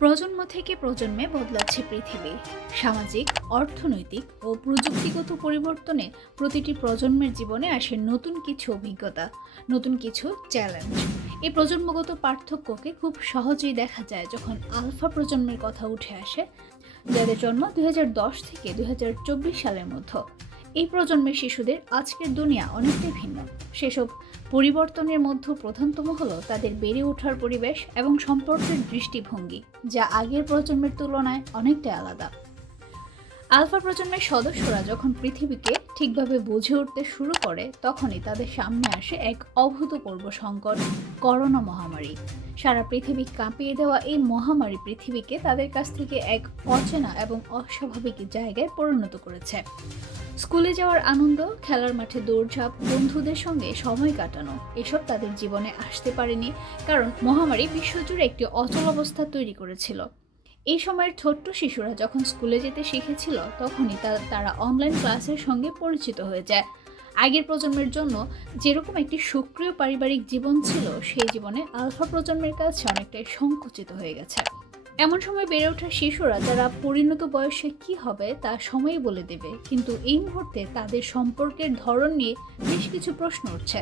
প্রজন্ম থেকে প্রজন্মে বদলাচ্ছে পৃথিবী। সামাজিক, অর্থনৈতিক ও প্রযুক্তিগত পরিবর্তনে প্রতিটি প্রজন্মের জীবনে আসে নতুন কিছু অভিজ্ঞতা, নতুন কিছু চ্যালেঞ্জ। এই প্রজন্মগত পার্থক্যকে খুব সহজেই দেখা যায় যখন আলফা প্রজন্মের কথা উঠে আসে, যাদের জন্ম ২০১০ থেকে ২০২৪ সালের মধ্যে। এই প্রজন্মের শিশুদের আজকের দুনিয়া অনেকটাই ভিন্ন। সেসব পরিবর্তনের মধ্যে প্রধানতম হলো তাদের বেড়ে ওঠার পরিবেশ এবং সম্পর্কের দৃষ্টিভঙ্গি, যা আগের প্রজন্মের তুলনায় অনেকটাই আলাদা। আলফা প্রজন্মের সদস্যরা যখন পৃথিবীকে ঠিকভাবে বুঝে উঠতে শুরু করে, তখনই তাদের সামনে আসে এক অভূতপূর্ব সংকট, করোনা মহামারী। সারা পৃথিবী কাঁপিয়ে দেওয়া এই মহামারী পৃথিবীকে তাদের কাছ থেকে এক অচেনা এবং অস্বাভাবিক জায়গায় পরিণত করেছে। স্কুলে যাওয়ার আনন্দ, খেলার মাঠে দৌড়ঝাঁপ, বন্ধুদের সঙ্গে সময় কাটানো, এসব তাদের জীবনে আসতে পারেনি, কারণ মহামারী বিশ্বজুড়ে একটি অচল অবস্থা তৈরি করেছিল। এই সময়ের ছোট্ট শিশুরা যখন স্কুলে যেতে শিখেছিল, তখনই তারা অনলাইন ক্লাসের সঙ্গে পরিচিত হয়ে যায়। আগের প্রজন্মের জন্য যেরকম একটি সক্রিয় পারিবারিক জীবন ছিল, সেই জীবনে আলফা প্রজন্মের কাছে অনেকটাই সংকুচিত হয়ে গেছে। এমন সময় বেড়ে ওঠা শিশুরা তারা পরিণত বয়সে কি হবে তা সময়ই বলে দেবে, কিন্তু এই মুহূর্তে তাদের সম্পর্কের ধরন নিয়ে বেশ কিছু প্রশ্ন উঠছে।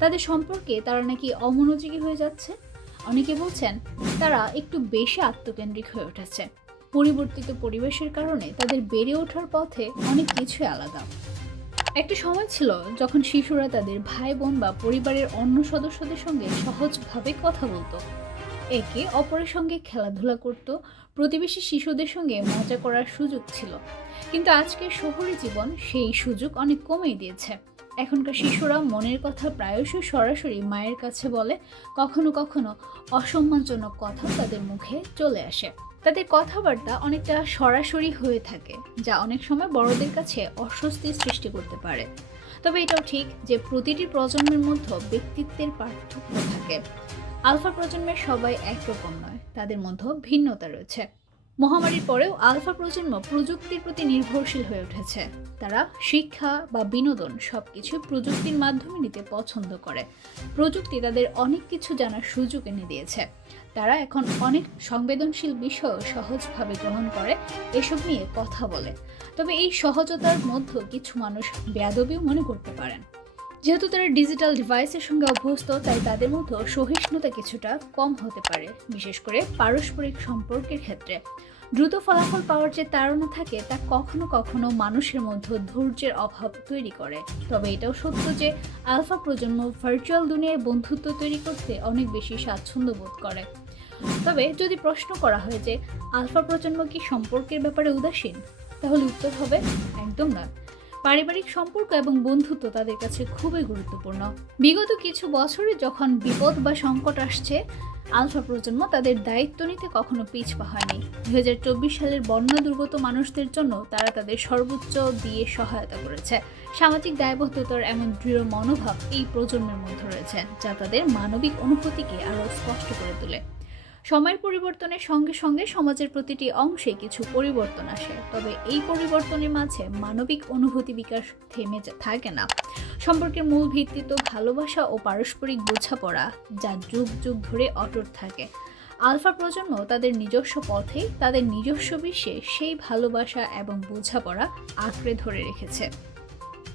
তাদের সম্পর্কে তারা নাকি অমনোযোগী হয়ে যাচ্ছে। অনেকে বলছেন তারা একটু বেশি আত্মকেন্দ্রিক হয়ে উঠেছে। পরিবর্তিত পরিবেশের কারণে তাদের বেড়ে ওঠার পথে অনেক কিছুই আলাদা। একটা সময় ছিল যখন শিশুরা তাদের ভাই বোন বা পরিবারের অন্য সদস্যদের সঙ্গে সহজভাবে কথা বলতো, একে অপরের সঙ্গে খেলাধুলা করত, প্রতিবেশী শিশুদের সঙ্গে মজা করার সুযোগ ছিল। কিন্তু আজকের শহুরে জীবন সেই সুযোগ অনেক কমিয়ে দিয়েছে। এখনকার শিশুরা মনের কথা প্রায়শই সরাসরি মায়ের কাছে বলে, কখনো কখনো অসম্মানজনক কথা তাদের মুখে চলে আসে। তাদের কথাবার্তা অনেকটা সরাসরি হয়ে থাকে, যা অনেক সময় বড়দের কাছে অস্বস্তির সৃষ্টি করতে পারে। তবে এটাও ঠিক যে প্রতিটি প্রজন্মের মধ্যে ব্যক্তিত্বের পার্থক্য থাকে। আলফা প্রজন্মের সবাই একরকম নয়, তাদের মধ্যে ভিন্নতা রয়েছে। মহামারীর পরেও আলফা প্রজন্ম প্রযুক্তির প্রতি নির্ভরশীল হয়ে উঠেছে। তারা শিক্ষা বা বিনোদন সবকিছু প্রযুক্তির মাধ্যমে নিতে পছন্দ করে। প্রযুক্তি তাদের অনেক কিছু জানার সুযোগ এনে দিয়েছে। তারা এখন অনেক সংবেদনশীল বিষয় সহজভাবে গ্রহণ করে, এসব নিয়ে কথা বলে। তবে এই সহজতার মধ্যে কিছু মানুষ বেয়াদবিও মনে করতে পারেন। যেহেতু তারা ডিজিটাল ডিভাইসের সঙ্গে অভ্যস্ত, তাই তাদের মধ্যে সহিষ্ণুতা কিছুটা কম হতে পারে, বিশেষ করে পারস্পরিক সম্পর্কের ক্ষেত্রে। দ্রুত ফলাফল পাওয়ার যে তাড়না থাকে, তা কখনো কখনো মানুষের মধ্যে ধৈর্যের অভাব তৈরি করে। তবে এটাও সত্য যে আলফা প্রজন্ম ভার্চুয়াল দুনিয়ায় বন্ধুত্ব তৈরি করতে অনেক বেশি স্বাচ্ছন্দ্য বোধ করে। তবে যদি প্রশ্ন করা হয় যে আলফা প্রজন্ম কি সম্পর্কের ব্যাপারে উদাসীন, তাহলে উত্তর হবে একদম না। পারিবারিক সম্পর্ক এবং বন্ধুত্ব তাদের কাছে খুবই গুরুত্বপূর্ণ। বিগত কিছু বছরে যখন বিপদ বা সংকট আসছে, আলফা প্রজন্ম তাদের দায়িত্ব নিতে কখনো পিছপা হয়নি। ২০২৪ সালের বন্যা দুর্গত মানুষদের জন্য তারা তাদের সর্বোচ্চ দিয়ে সহায়তা করেছে। সামাজিক দায়বদ্ধতার এমন দৃঢ় মনোভাব এই প্রজন্মের মধ্যে রয়েছে, যা তাদের মানবিক অনুভূতিকে আরও স্পষ্ট করে তোলে। সময়ের পরিবর্তনের সঙ্গে সঙ্গে সমাজের প্রতিটি অংশে কিছু পরিবর্তন আসে, তবে এই পরিবর্তনের মাঝে মানবিক অনুভূতি বিকাশ থেমে থাকে না। সম্পর্কের মূল ভিত্তি তো ভালোবাসা ও পারস্পরিক বোঝাপড়া, যা যুগ যুগ ধরে অটুট থাকে। আলফা প্রজন্ম তাদের নিজস্ব পথেই, তাদের নিজস্ব বিশ্বে সেই ভালোবাসা এবং বোঝাপড়া আঁকড়ে ধরে রেখেছে।